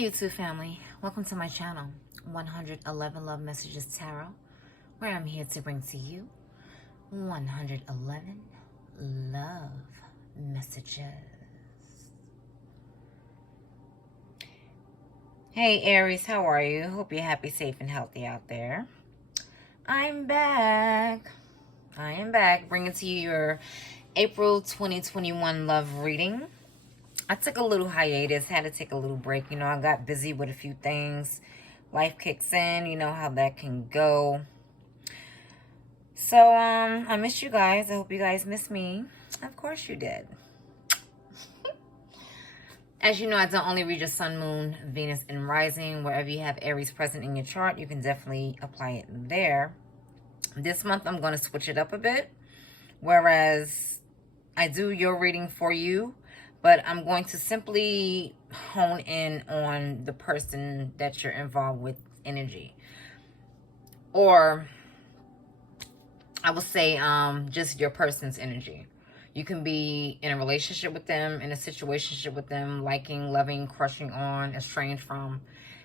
Hi YouTube family, welcome to my channel 111 Love Messages Tarot, where I'm here to bring to you 111 love messages. Hey Aries, how are you? Hope you're happy, safe, and healthy out there. I am back, bringing to you your April 2021 love reading. I took a little hiatus, had to take a little break. You know, I got busy with a few things. Life kicks in, you know how that can go. So, I miss you guys. I hope you guys miss me. Of course you did. As you know, I don't only read your sun, moon, Venus, and rising. Wherever you have Aries present in your chart, you can definitely apply it there. This month, I'm going to switch it up a bit. Whereas I do your reading for you, but I'm going to simply hone in on the person that you're involved with energy. Or I will say just your person's energy. You can be in a relationship with them, in a situationship with them, liking, loving, crushing on, estranged from.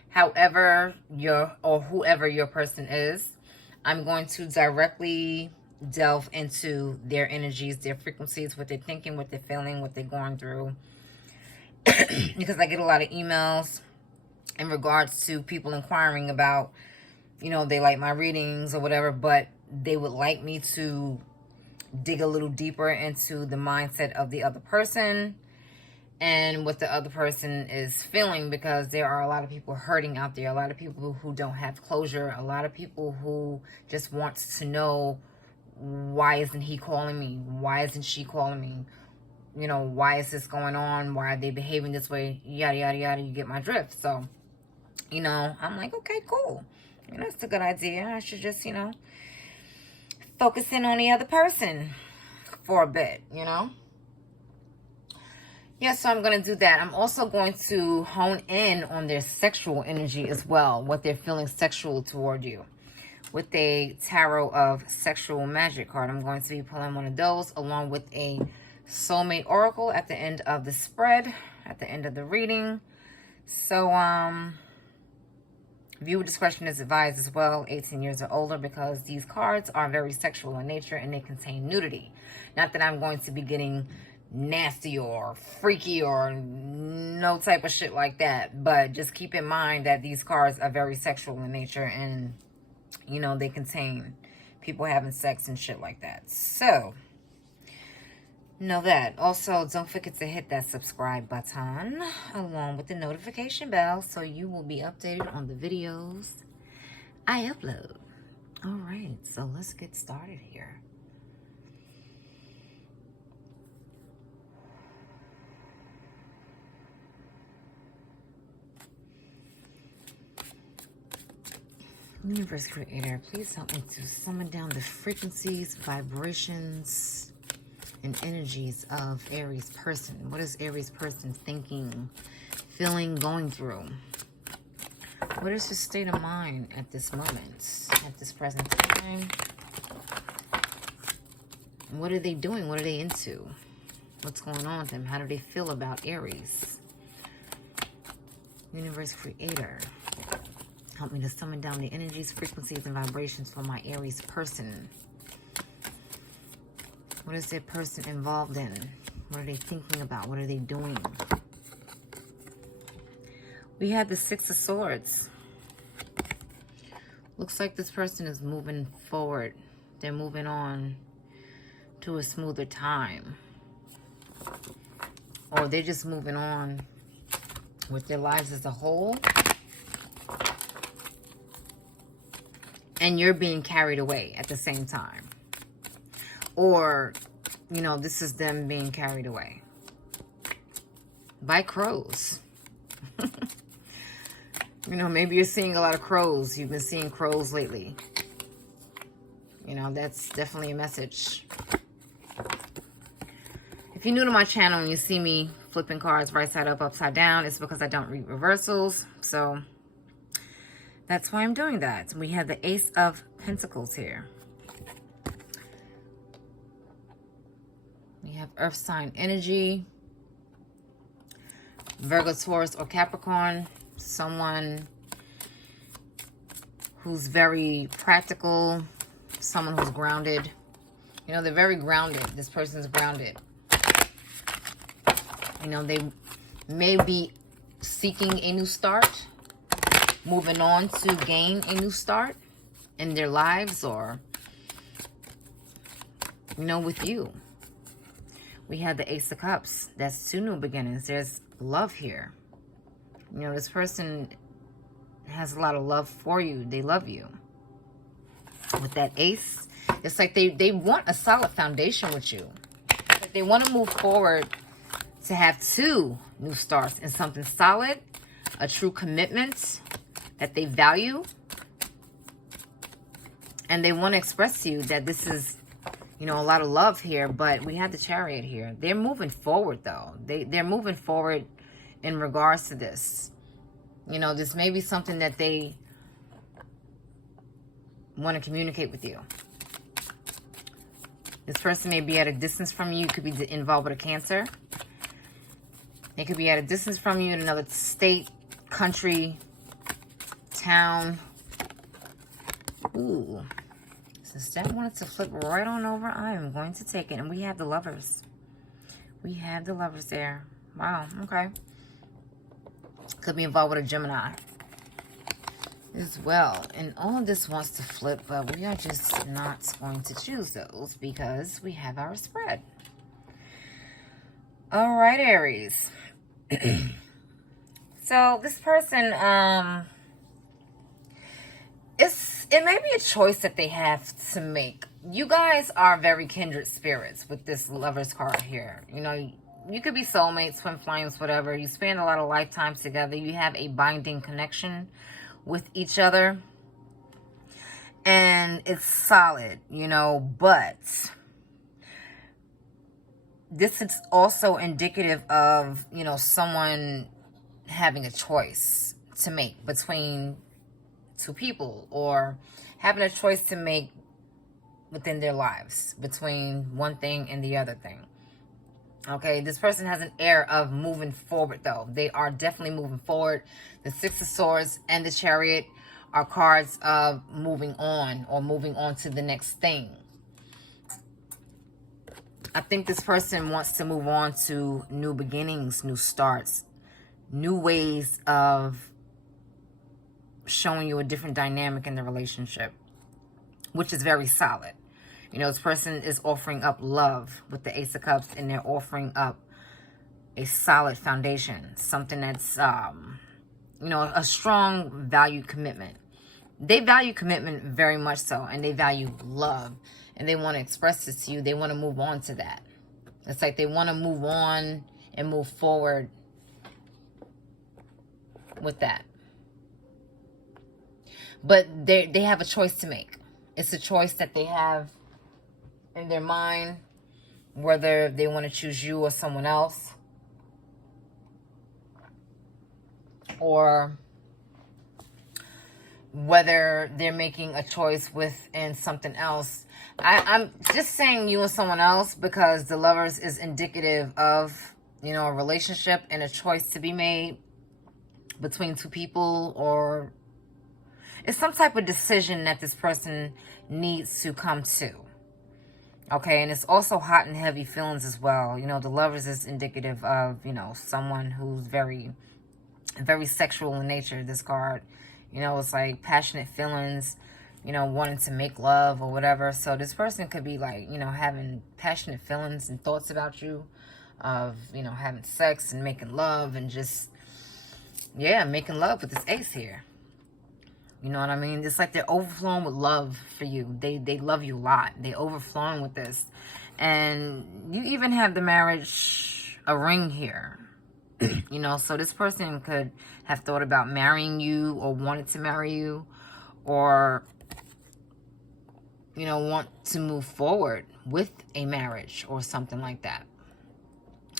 However whoever your person is, I'm going to directly delve into their energies, their frequencies, what they're thinking, what they're feeling, what they're going through. Because I get a lot of emails in regards to people inquiring about, you know, they like my readings or whatever, but they would like me to dig a little deeper into the mindset of the other person and what the other person is feeling, because there are a lot of people hurting out there, a lot of people who don't have closure, a lot of people who just want to know, why isn't he calling me? Why isn't she calling me? You know, why is this going on? Why are they behaving this way? Yada, yada, yada. You get my drift. So, you know, I'm like, okay, cool. You know, it's a good idea. I should just, you know, focus in on the other person for a bit, you know? Yeah, so I'm going to do that. I'm also going to hone in on their sexual energy as well, what they're feeling sexual toward you. With a Tarot of Sexual Magic card, I'm going to be pulling one of those along with a Soulmate Oracle at the end of the spread, at the end of the reading. So, viewer discretion is advised as well, 18 years or older, because these cards are very sexual in nature and they contain nudity. Not that I'm going to be getting nasty or freaky or no type of shit like that, but just keep in mind that these cards are very sexual in nature and, you know, they contain people having sex and shit like that. So, know that. Also, don't forget to hit that subscribe button along with the notification bell so you will be updated on the videos I upload. All right, so let's get started here. Universe Creator, please help me to summon down the frequencies, vibrations, and energies of Aries person. What is Aries person thinking, feeling, going through? What is his state of mind at this moment, at this present time? What are they doing? What are they into? What's going on with them? How do they feel about Aries? Universe Creator, help me to summon down the energies, frequencies, and vibrations for my Aries person. What is their person involved in? What are they thinking about? What are they doing? We had the Six of Swords. Looks like this person is moving forward. They're moving on to a smoother time. Or they're just moving on with their lives as a whole. And you're being carried away at the same time. Or, you know, this is them being carried away by crows. You know, maybe you're seeing a lot of crows. You've been seeing crows lately. You know, that's definitely a message. If you're new to my channel and you see me flipping cards right side up, upside down, it's because I don't read reversals. So that's why I'm doing that. We have the Ace of Pentacles here. We have Earth sign energy, Virgo, Taurus, or Capricorn. someone who's very practical, someone who's grounded. You know, they're very grounded. This person's grounded. You know, they may be seeking a new start, moving on to gain a new start in their lives, or, you know, with you. We have the Ace of Cups. That's 2 new beginnings. There's love here. You know, this person has a lot of love for you. They love you. With that Ace, it's like they want a solid foundation with you. Like they want to move forward to have 2 new starts in something solid, a true commitment that they value. And they want to express to you that this is, you know, a lot of love here, but we have the Chariot here. They're moving forward, though. They're moving forward in regards to this. You know, this may be something that they want to communicate with you. This person may be at a distance from you. Could be involved with a Cancer. They could be at a distance from you in another state, country, town. Ooh. Since that wanted to flip right on over, I am going to take it. And we have the Lovers. We have the Lovers there. Wow, okay. Could be involved with a Gemini as well. And all of this wants to flip, but we are just not going to choose those because we have our spread. All right, Aries. So this person, it may be a choice that they have to make. You guys are very kindred spirits with this Lovers card here. You know, you could be soulmates, twin flames, whatever. You spend a lot of lifetimes together. You have a binding connection with each other. And it's solid, you know, but this is also indicative of, you know, someone having a choice to make between 2 people, or having a choice to make within their lives between one thing and the other thing. Okay, this person has an air of moving forward, though. They are definitely moving forward. The 6 of Swords and the Chariot are cards of moving on, or moving on to the next thing. I think this person wants to move on to new beginnings, new starts, new ways of showing you a different dynamic in the relationship, which is very solid. You know, this person is offering up love with the Ace of Cups, and they're offering up a solid foundation, something that's, you know, a strong value commitment. They value commitment very much so, and they value love, and they want to express this to you. They want to move on to that. It's like they want to move on and move forward with that. But they have a choice to make. It's a choice that they have in their mind, whether they want to choose you or someone else, or whether they're making a choice within something else. I'm just saying you and someone else because the Lovers is indicative of, you know, a relationship and a choice to be made between 2 people, or it's some type of decision that this person needs to come to. Okay, and it's also hot and heavy feelings as well. You know, the Lovers is indicative of, you know, someone who's very, very sexual in nature, this card. You know, it's like passionate feelings, you know, wanting to make love or whatever. So this person could be like, you know, having passionate feelings and thoughts about you, of, you know, having sex and making love and just, yeah, making love with this Ace here. You know what I mean? It's like they're overflowing with love for you. They love you a lot. They overflowing with this. And you even have the marriage, a ring here. You know, so this person could have thought about marrying you, or wanted to marry you, or, you know, want to move forward with a marriage or something like that.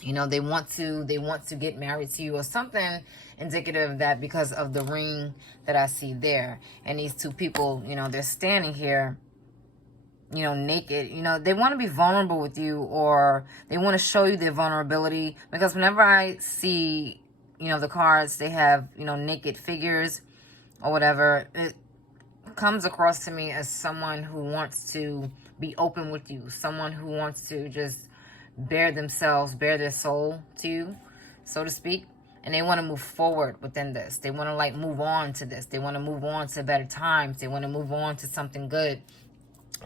You know, they want to get married to you, or something indicative of that, because of the ring that I see there. And these 2 people, you know, they're standing here, you know, naked. You know, they want to be vulnerable with you, or they want to show you their vulnerability. Because whenever I see you know, the cards, they have, you know, naked figures or whatever. It comes across to me as someone who wants to be open with you. Someone who wants to just bare themselves, bare their soul to you, so to speak. And they want to move forward within this. They want to like move on to this. They want to move on to better times. They want to move on to something good.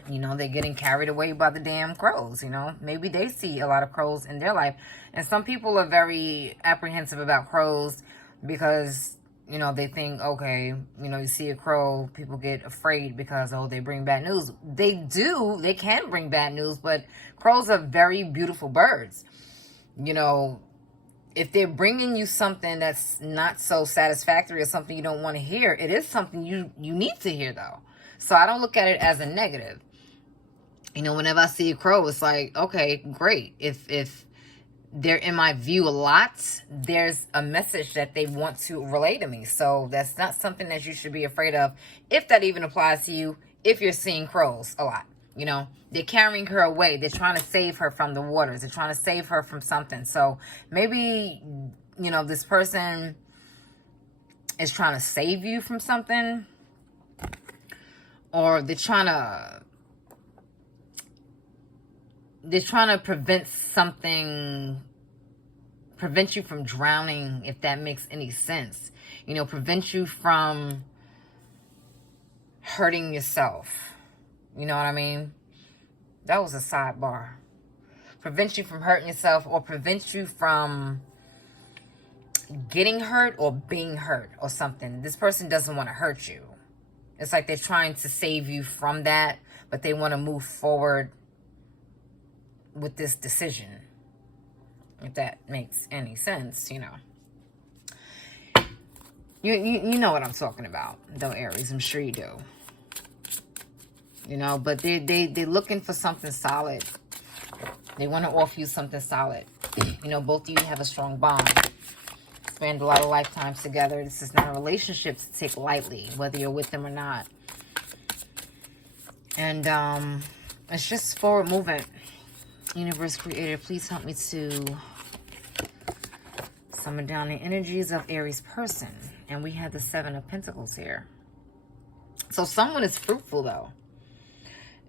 You know, they're getting carried away by the damn crows, you know. Maybe they see a lot of crows in their life. And some people are very apprehensive about crows because, you know, they think, okay, you know, you see a crow, people get afraid because, oh, they bring bad news. They do. They can bring bad news, but crows are very beautiful birds. You know, if they're bringing you something that's not so satisfactory or something you don't want to hear, it is something you need to hear, though. So I don't look at it as a negative. You know, whenever I see a crow, it's like, okay, great. If they're in my view a lot, there's a message that they want to relay to me. So that's not something that you should be afraid of, if that even applies to you, if you're seeing crows a lot. You know, they're carrying her away. They're trying to save her from the waters. They're trying to save her from something. So maybe, you know, this person is trying to save you from something, or they're trying to prevent something, prevent you from drowning, if that makes any sense. You know, prevent you from hurting yourself. You know what I mean? That was a sidebar. Prevent you from hurting yourself, or prevent you from getting hurt or being hurt or something. This person doesn't want to hurt you. It's like they're trying to save you from that, but they want to move forward with this decision, if that makes any sense. You know, you know what I'm talking about, though, Aries. I'm sure you do. You know, but they're looking for something solid. They want to offer you something solid. You know, both of you have a strong bond. Spend a lot of lifetimes together. This is not a relationship to take lightly, whether you're with them or not. And it's just forward movement. Universe Creator, please help me to summon down the energies of Aries person. And we had the 7 of Pentacles here. So someone is fruitful, though.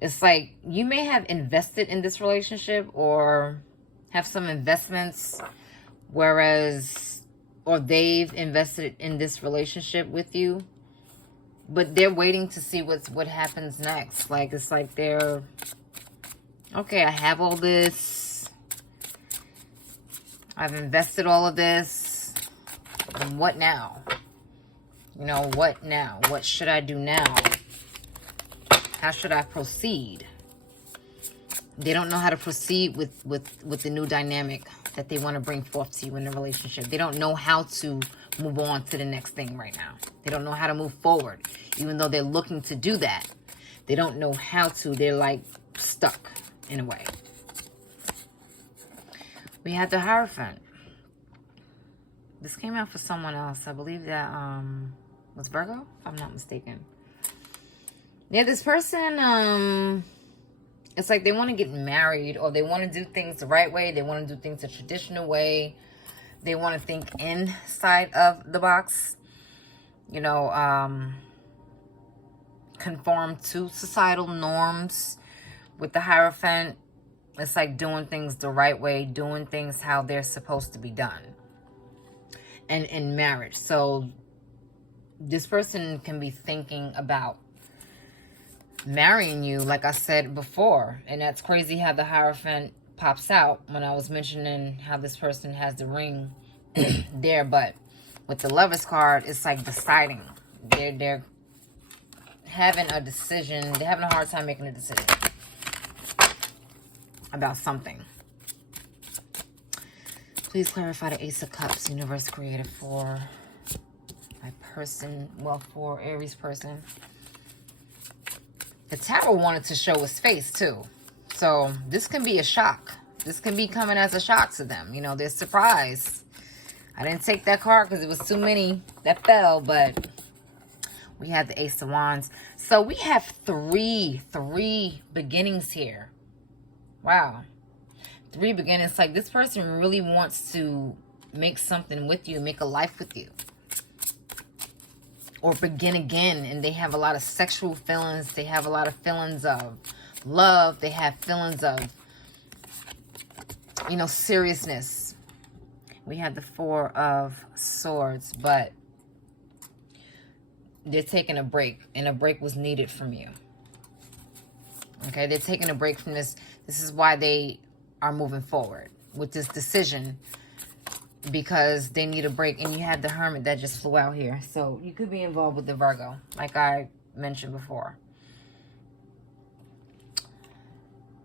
It's like you may have invested in this relationship or have some investments, whereas, or they've invested in this relationship with you, but they're waiting to see what happens next. Like, it's like they're, okay, I have all this. I've invested all of this. And what now? You know, what now? What should I do now? How should I proceed? They don't know how to proceed with the new dynamic that they want to bring forth to you in the relationship. They don't know how to move on to the next thing right now. They don't know how to move forward. Even though they're looking to do that, they don't know how to. They're like stuck in a way. We had the Hierophant. This came out for someone else. I believe that was Virgo, if I'm not mistaken. Yeah, this person, it's like they want to get married, or they want to do things the right way. They want to do things the traditional way. They want to think inside of the box. You know, conform to societal norms. With the Hierophant, it's like doing things the right way, doing things how they're supposed to be done. And in marriage. So this person can be thinking about marrying you, like I said before. And that's crazy how the Hierophant pops out when I was mentioning how this person has the ring there. But with the Lovers card, it's like deciding. They're having a decision. They're having a hard time making a decision about something. Please clarify the Ace of Cups, Universe Creator, for my person, well, for Aries person. The Tarot wanted to show his face, too. So, this can be a shock. This can be coming as a shock to them. You know, they're surprised. I didn't take that card because it was too many that fell, but we had the Ace of Wands. So, we have three beginnings here. Wow. 3 beginnings. Like, this person really wants to make something with you, make a life with you. Or begin again, and they have a lot of sexual feelings. They have a lot of feelings of love. They have feelings of, you know, seriousness. We have the Four of Swords, but they're taking a break, and a break was needed from you. Okay, they're taking a break from this. This is why they are moving forward with this decision, because they need a break. And you have the Hermit that just flew out here. So you could be involved with the Virgo, like I mentioned before.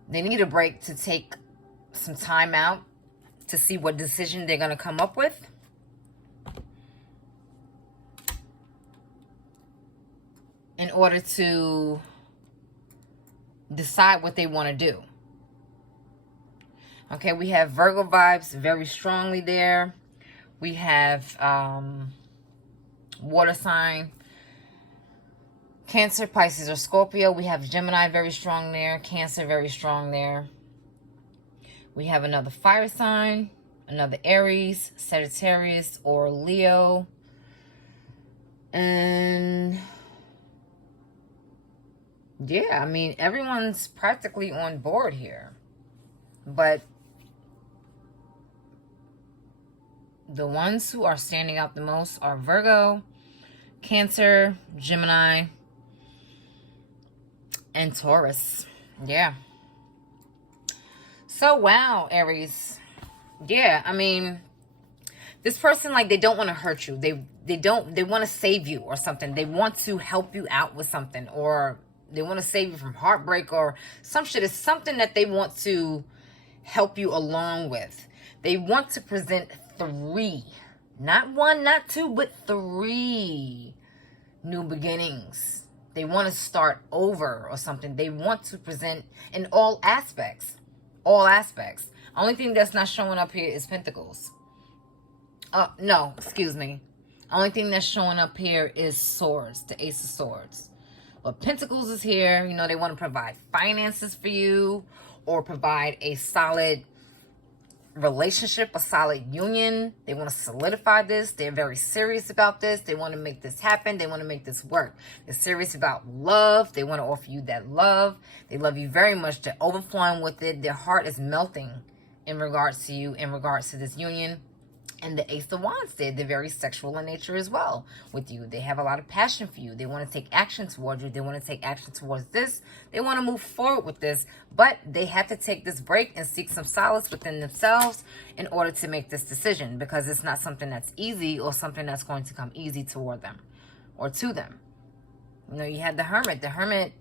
They need a break to take some time out to see what decision they're going to come up with. In order to decide what they want to do. Okay, we have Virgo vibes very strongly there. We have water sign, Cancer, Pisces, or Scorpio. We have Gemini very strong there. Cancer very strong there. We have another fire sign, another Aries, Sagittarius, or Leo. And yeah, I mean, everyone's practically on board here. But the ones who are standing out the most are Virgo, Cancer, Gemini, and Taurus. Yeah. So, wow, Aries. Yeah, I mean, this person, like, they don't want to hurt you. They want to save you or something. They want to help you out with something, or they want to save you from heartbreak or some shit. It's something that they want to help you along with. They want to present 3, not 1, not 2, but 3 new beginnings. They want to start over or something. They want to present in all aspects. All aspects. Only thing that's not showing up here is Pentacles. No, excuse me. Only thing that's showing up here is Swords, the Ace of Swords. But Pentacles is here. You know, they want to provide finances for you, or provide a solid relationship, a solid union. They want to solidify this. They're very serious about this. They want to make this happen. They want to make this work. They're serious about love. They want to offer you that love. They love you very much. They're overflowing with it. Their heart is melting in regards to you, in regards to this union. And the Ace of Wands, they're very sexual in nature as well with you. They have a lot of passion for you. They want to take action towards you. They want to take action towards this. They want to move forward with this. But they have to take this break and seek some solace within themselves in order to make this decision. Because it's not something that's easy, or something that's going to come easy toward them or to them. You know, you had the Hermit. The Hermit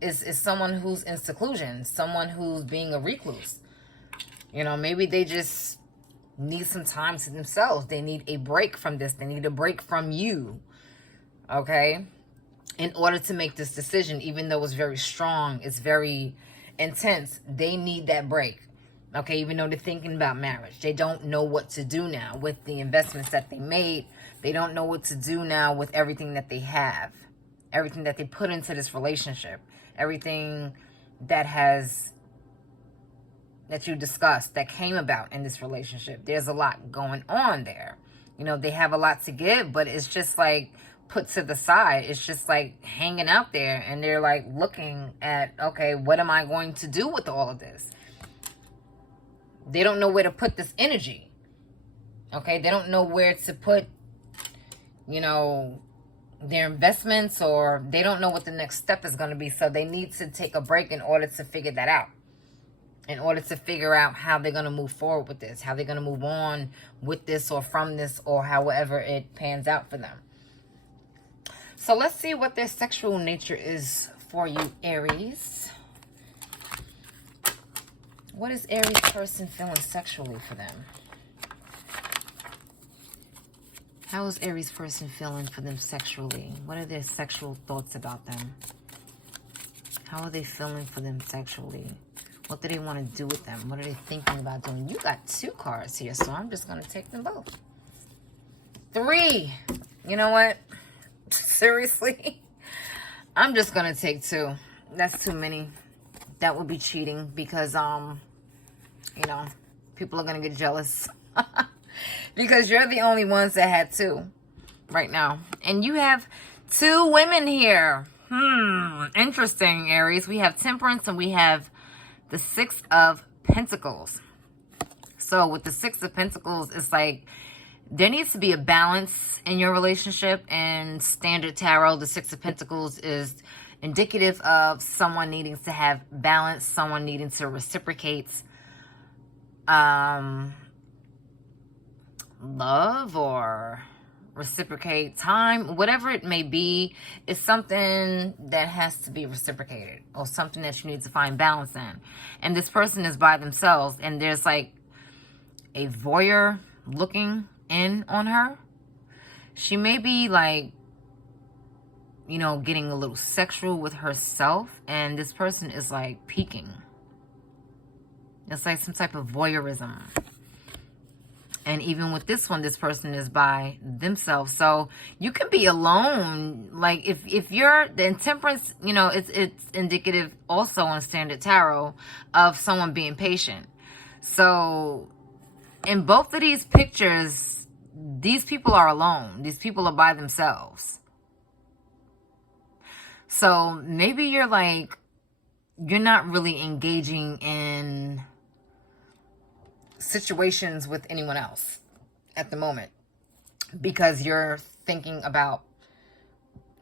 is someone who's in seclusion. Someone who's being a recluse. You know, maybe they just need some time to themselves. They need a break from this. They need a break from you. Okay? In order to make this decision, even though it's very strong, it's very intense, they need that break. Okay? Even though they're thinking about marriage. They don't know what to do now with the investments that they made. They don't know what to do now with everything that they have. Everything that they put into this relationship. Everything that you discussed, that came about in this relationship. There's a lot going on there. You know, they have a lot to give, but it's just like put to the side. It's just like hanging out there, and they're like looking at, okay, what am I going to do with all of this? They don't know where to put this energy. Okay, they don't know where to put, you know, their investments, or they don't know what the next step is going to be. So they need to take a break in order to figure that out. In order to figure out how they're going to move forward with this. How they're going to move on with this, or from this, or however it pans out for them. So let's see what their sexual nature is for you, Aries. What is Aries person feeling sexually for them? How is Aries person feeling for them sexually? What are their sexual thoughts about them? How are they feeling for them sexually? What do they want to do with them? What are they thinking about doing? You got 2 cards here, so I'm just going to take them both. 3. You know what? Seriously? I'm just going to take 2. That's too many. That would be cheating because, you know, people are going to get jealous. Because you're the only ones that had two right now. And you have two women here. Interesting, Aries. We have Temperance and we have the Six of Pentacles. So with the Six of Pentacles, it's like there needs to be a balance in your relationship. And Standard Tarot, the Six of Pentacles is indicative of someone needing to have balance, someone needing to reciprocate love or reciprocate time, whatever it may be. It's something that has to be reciprocated or something that you need to find balance in. And this person is by themselves and there's like a voyeur looking in on her. She may be like, you know, getting a little sexual with herself, and this person is like peeking. It's like some type of voyeurism. And even with this one, this person is by themselves. So you can be alone. Like if you're the Temperance, you know, it's indicative also on Standard Tarot of someone being patient. So in both of these pictures, these people are alone. These people are by themselves. So maybe you're like, you're not really engaging in situations with anyone else at the moment because you're thinking about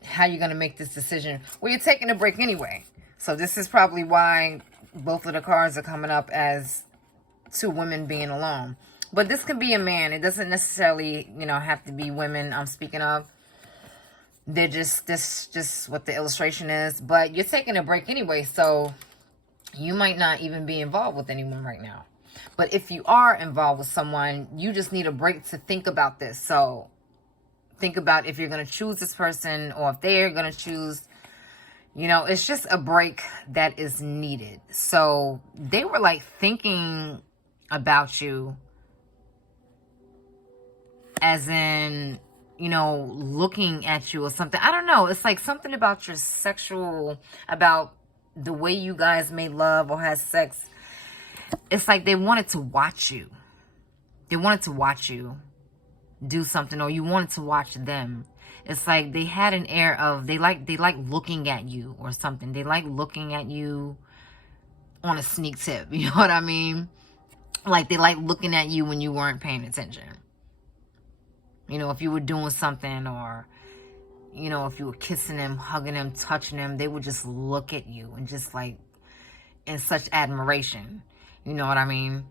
how you're going to make this decision. Well, you're taking a break anyway. So this is probably why both of the cards are coming up as two women being alone. But this can be a man. It doesn't necessarily, you know, have to be women I'm speaking of. They're just what the illustration is. But you're taking a break anyway, so you might not even be involved with anyone right now. But if you are involved with someone, you just need a break to think about this. So think about if you're going to choose this person or if they're going to choose, you know, it's just a break that is needed. So they were like thinking about you as in, you know, looking at you or something. I don't know. It's like something about your sexual, about the way you guys made love or had sex. It's like they wanted to watch you. They wanted to watch you do something, or you wanted to watch them. It's like they had an air of, they like looking at you or something. They like looking at you on a sneak tip. You know what I mean? Like they like looking at you when you weren't paying attention. You know, if you were doing something, or, you know, if you were kissing them, hugging them, touching them, they would just look at you and just like in such admiration. You know what I mean?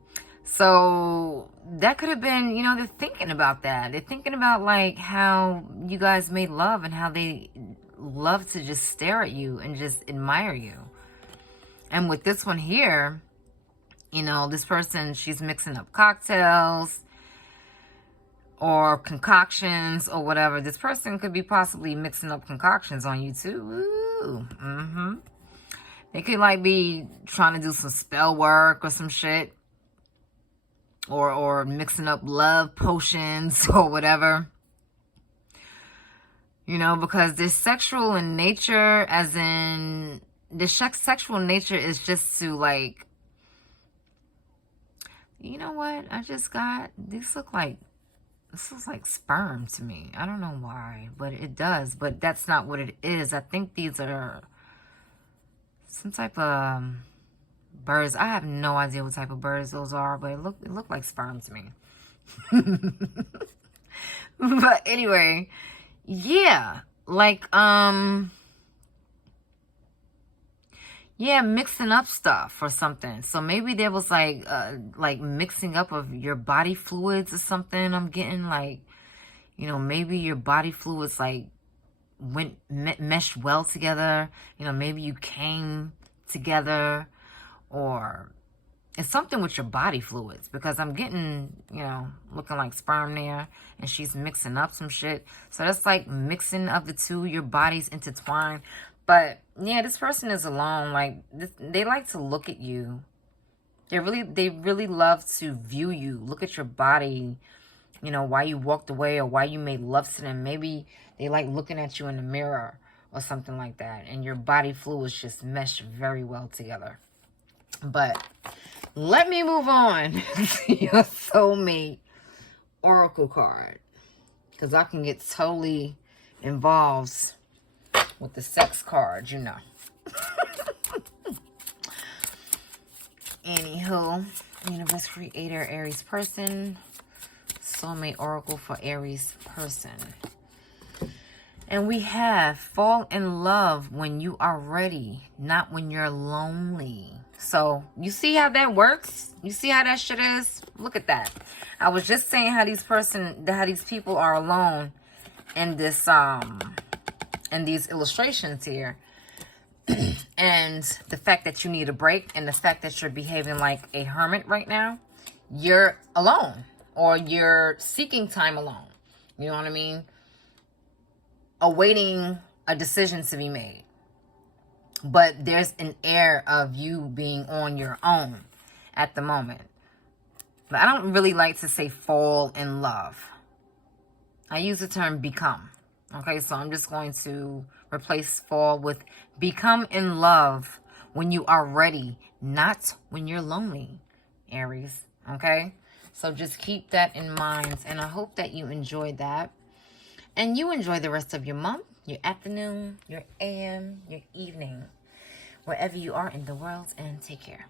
So that could have been, you know, they're thinking about that. They're thinking about like how you guys made love and how they love to just stare at you and just admire you. And with this one here, you know, this person, she's mixing up cocktails or concoctions or whatever. This person could be possibly mixing up concoctions on you too. Ooh, They could like be trying to do some spell work or some shit. Or mixing up love potions or whatever. You know, because they're sexual in nature, as in, the sexual nature is just to like, you know what? I just got, this looks like sperm to me. I don't know why, but it does. But that's not what it is. I think these are some type of birds. I have no idea what type of birds those are, but it look like sperm to me. But anyway, yeah, like yeah, mixing up stuff or something. So maybe there was like mixing up of your body fluids or something. I'm getting like, you know, maybe your body fluids like meshed well together. You know, maybe you came together, or it's something with your body fluids, because I'm getting, you know, looking like sperm there, and she's mixing up some shit. So that's like mixing of the two, your bodies intertwined. But yeah, this person is alone. Like they like to look at you. They really love to view you, look at your body, you know, why you walked away or why you made love to them. Maybe they like looking at you in the mirror or something like that, and your body fluids just mesh very well together. But let me move on to your soulmate. oracle card, because I can get totally involved with the sex card, you know. Anywho, universe creator, Aries person, soulmate oracle for Aries person. And we have fall in love when you are ready, not when you're lonely. So you see how that works? You see how that shit is? Look at that. I was just saying how these people are alone in this in these illustrations here. And the fact that you need a break, and the fact that you're behaving like a hermit right now, you're alone, or you're seeking time alone. You know what I mean? Awaiting a decision to be made. But there's an air of you being on your own at the moment. But I don't really like to say fall in love. I use the term become. Okay, so I'm just going to replace fall with become in love when you are ready, not when you're lonely, Aries. Okay, so just keep that in mind, and I hope that you enjoyed that. And you enjoy the rest of your month, your afternoon, your AM, your evening, wherever you are in the world, and take care.